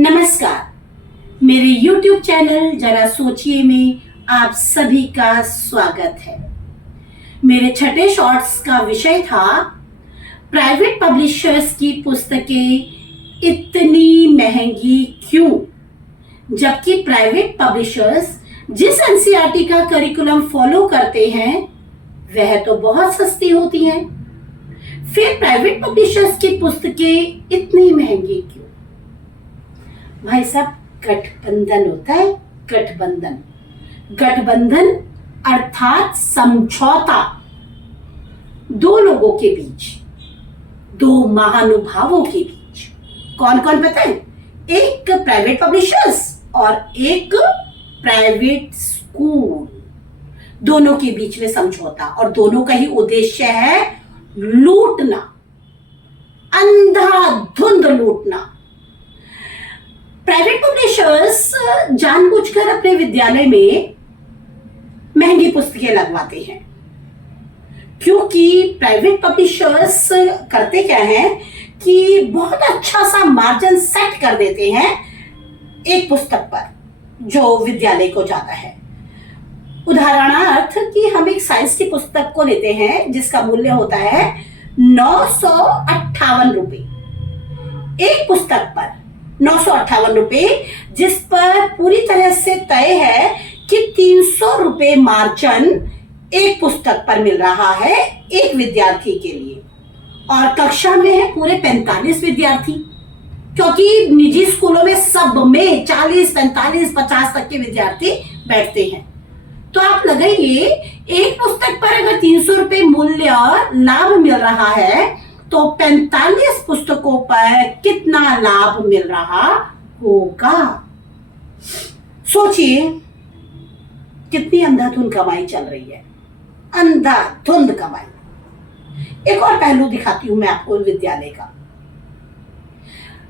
नमस्कार। मेरे YouTube channel जरा सोचिए में आप सभी का स्वागत है। मेरे छठे शॉर्ट्स का विषय था प्राइवेट पब्लिशर्स की पुस्तकें इतनी महंगी क्यों, जबकि प्राइवेट पब्लिशर्स जिस एनसीईआरटी का करिकुलम फॉलो करते हैं वह तो बहुत सस्ती होती हैं। फिर प्राइवेट पब्लिशर्स की पुस्तकें इतनी महंगी क्यों? भाई साहब, गठबंधन होता है। गठबंधन अर्थात समझौता दो लोगों के बीच, दो महानुभावों के बीच। कौन कौन पता है? एक प्राइवेट पब्लिशर्स और एक प्राइवेट स्कूल, दोनों के बीच में समझौता, और दोनों का ही उद्देश्य है लूटना, अंधाधुंध लूटना। प्राइवेट पब्लिशर्स जानबूझकर अपने विद्यालय में महंगी पुस्तकें लगवाते हैं, क्योंकि प्राइवेट पब्लिशर्स करते क्या है कि बहुत अच्छा सा मार्जिन सेट कर देते हैं एक पुस्तक पर जो विद्यालय को जाता है। उदाहरणार्थ कि हम एक साइंस की पुस्तक को लेते हैं जिसका मूल्य होता है 958 रुपए। एक पुस्तक पर 958 रुपए, जिस पर पूरी तरह से तय है कि 300 रुपए मार्जिन एक पुस्तक पर मिल रहा है एक विद्यार्थी के लिए, और कक्षा में है पूरे 45 विद्यार्थी, क्योंकि निजी स्कूलों में सब में 40, 45, 50 तक के विद्यार्थी बैठते हैं। तो आप लगाइए, एक पुस्तक पर अगर 300 रुपए मूल्य लाभ मिल रहा है तो 45 पुस्तकों पर कितना लाभ मिल रहा होगा? सोचिए कितनी अंधाधुंध कमाई चल रही है, अंधाधुंध कमाई। एक और पहलू दिखाती हूं मैं आपको विद्यालय का।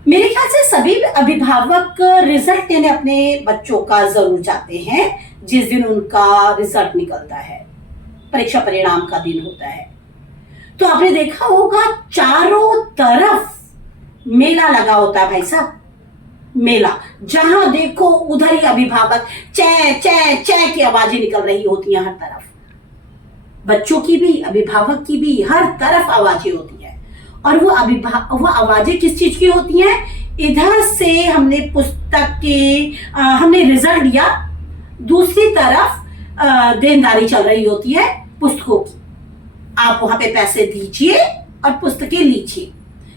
मेरे ख्याल से सभी अभिभावक रिजल्ट देने अपने बच्चों का जरूर जाते हैं जिस दिन उनका रिजल्ट निकलता है, परीक्षा परिणाम का दिन होता है। तो आपने देखा होगा चारों तरफ मेला लगा होता है भाई साहब, मेला। जहां देखो उधर ही अभिभावक चे चे चे की आवाजें निकल रही होती हैं हर तरफ, बच्चों की भी, अभिभावक की भी, हर तरफ आवाजें होती है। और वो आवाजें किस चीज की होती हैं? इधर से हमने पुस्तक के हमने रिजल्ट दिया, दूसरी तरफ देनदारी चल रही होती है पुस्तकों की। आप वहां पे पैसे दीजिए और पुस्तकें लीजिए,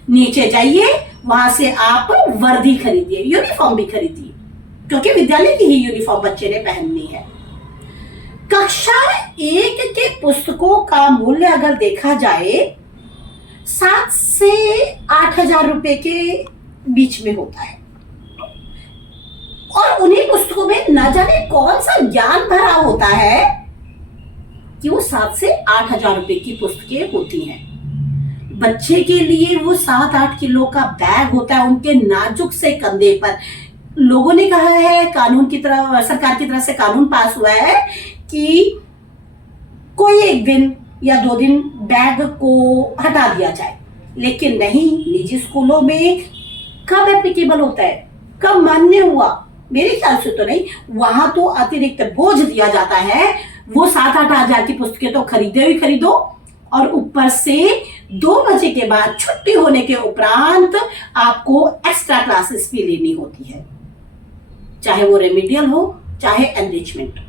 नीचे जाइए, वहां से आप वर्दी खरीदिए, यूनिफॉर्म भी खरीदिए, क्योंकि विद्यालय की ही यूनिफॉर्म बच्चे ने पहननी है। कक्षा 1 के पुस्तकों का मूल्य अगर देखा जाए 7 से 8 हजार रुपए के बीच में होता है, और उन्हीं पुस्तकों में न जाने कौन सा ज्ञान भरा होता है कि वो 7 से 8 हजार रुपए की पुस्तकें होती हैं। बच्चे के लिए वो 7-8 किलो का बैग होता है उनके नाजुक से कंधे पर। लोगों ने कहा है, कानून की तरह, सरकार की तरफ से कानून पास हुआ है कि कोई एक दिन या 2 दिन बैग को हटा दिया जाए, लेकिन नहीं, निजी स्कूलों में कब एप्लीकेबल होता है, कब मान्य हुआ? मेरे ख्याल से तो नहीं। वहां तो अतिरिक्त बोझ दिया जाता है, वो 7-8 हजार की पुस्तकें तो खरीदो, और ऊपर से 2 बजे के बाद छुट्टी होने के उपरांत आपको एक्स्ट्रा क्लासेस भी लेनी होती है, चाहे वो रेमेडियल हो चाहे एनरिचमेंट।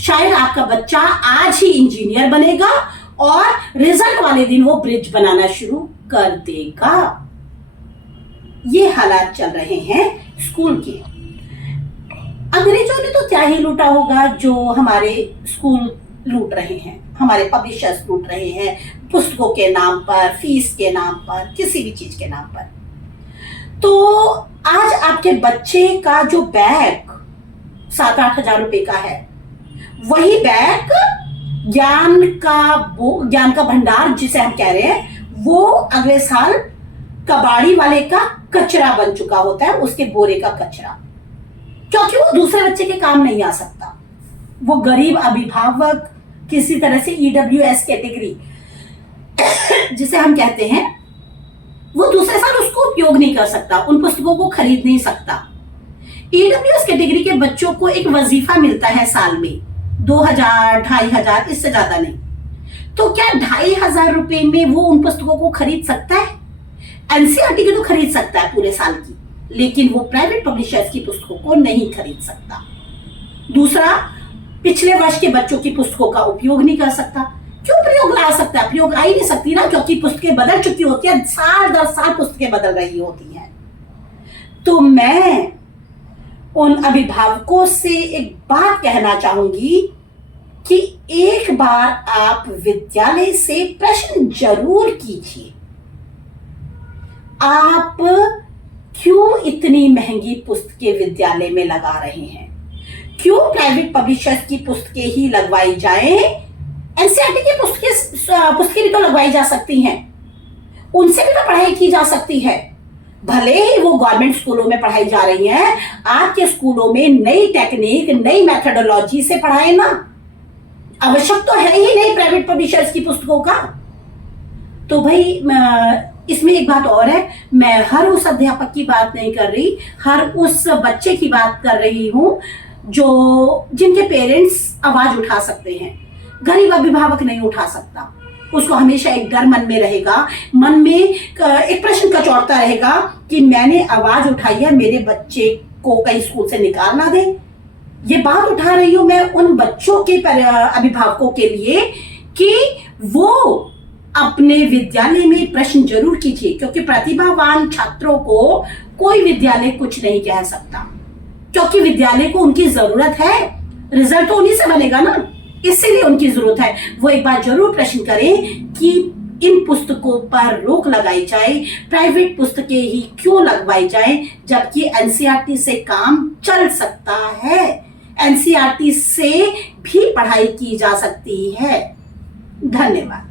शायद आपका बच्चा आज ही इंजीनियर बनेगा और रिजल्ट वाले दिन वो ब्रिज बनाना शुरू कर देगा। ये हालात चल रहे हैं स्कूल के। अंग्रेजों ने तो क्या ही लूटा होगा जो हमारे स्कूल लूट रहे हैं, हमारे पब्लिशर्स लूट रहे हैं, पुस्तकों के नाम पर, फीस के नाम पर, किसी भी चीज के नाम पर। तो आज आपके बच्चे का जो बैग 7-8 हजार रुपए का है, वही बैग ज्ञान का भंडार जिसे हम कह रहे हैं, वो अगले साल कबाड़ी वाले का कचरा बन चुका होता है, उसके बोरे का कचरा, क्योंकि वो दूसरे बच्चे के काम नहीं आ सकता। वो गरीब अभिभावक किसी तरह से EWS कैटेगरी जिसे हम कहते हैं, वो दूसरे साल उसको उपयोग नहीं कर सकता, उन पुस्तकों को खरीद नहीं सकता, ईडब्ल्यूएस कैटेगरी के बच्चों को एक वजीफा मिलता है साल में 2000, 2500, इससे ज्यादा नहीं। तो क्या 2500 रुपए में वो उन पुस्तकों को खरीद सकता है? एनसीईआरटी की तो खरीद सकता है पूरे साल की, लेकिन वो प्राइवेट पब्लिशर्स की पुस्तकों को नहीं खरीद सकता। दूसरा, पिछले वर्ष के बच्चों की पुस्तकों का उपयोग नहीं कर सकता। क्यों प्रयोग ला सकता है? प्रयोग आ ही नहीं सकती ना, क्योंकि पुस्तकें बदल चुकी होती है, साल दर साल पुस्तकें बदल रही होती हैं। तो मैं उन अभिभावकों से एक बात कहना चाहूंगी कि एक बार आप विद्यालय से प्रश्न जरूर कीजिए, आप क्यों इतनी महंगी पुस्तकें विद्यालय में लगा रहे हैं? क्यों प्राइवेट पब्लिशर्स की पुस्तकें ही लगवाई जाएं? एनसीईआरटी की पुस्तकें भी तो लगवाई जा सकती हैं, उनसे भी तो पढ़ाई की जा सकती है। भले ही वो गवर्नमेंट स्कूलों में पढ़ाई जा रही हैं, आपके स्कूलों में नई टेक्निक, नई मेथोडोलॉजी से पढ़ाएं ना। आवश्यक तो है ही नहीं प्राइवेट पब्लिशर्स की पुस्तकों का। तो भाई इसमें एक बात और है, मैं हर उस अध्यापक की बात नहीं कर रही, हर उस बच्चे की बात कर रही हूं जिनके पेरेंट्स आवाज उठा सकते हैं। गरीब अभिभावक नहीं उठा सकता, उसको हमेशा एक डर मन में रहेगा, मन में एक प्रश्न कचौड़ता रहेगा कि मैंने आवाज उठाई है, मेरे बच्चे को कहीं स्कूल से निकाल ना दे। ये बात उठा रही हूं मैं उन बच्चों के अभिभावकों के लिए कि वो अपने विद्यालय में प्रश्न जरूर कीजिए, क्योंकि प्रतिभावान छात्रों को कोई विद्यालय कुछ नहीं कह सकता, क्योंकि विद्यालय को उनकी जरूरत है, रिजल्ट तो उन्हीं से बनेगा ना, इसीलिए उनकी जरूरत है। वो एक बार जरूर प्रश्न करें कि इन पुस्तकों पर रोक लगाई जाए, प्राइवेट पुस्तकें ही क्यों लगवाई जाए, जबकि एनसीईआरटी से काम चल सकता है, एनसीईआरटी से भी पढ़ाई की जा सकती है। धन्यवाद।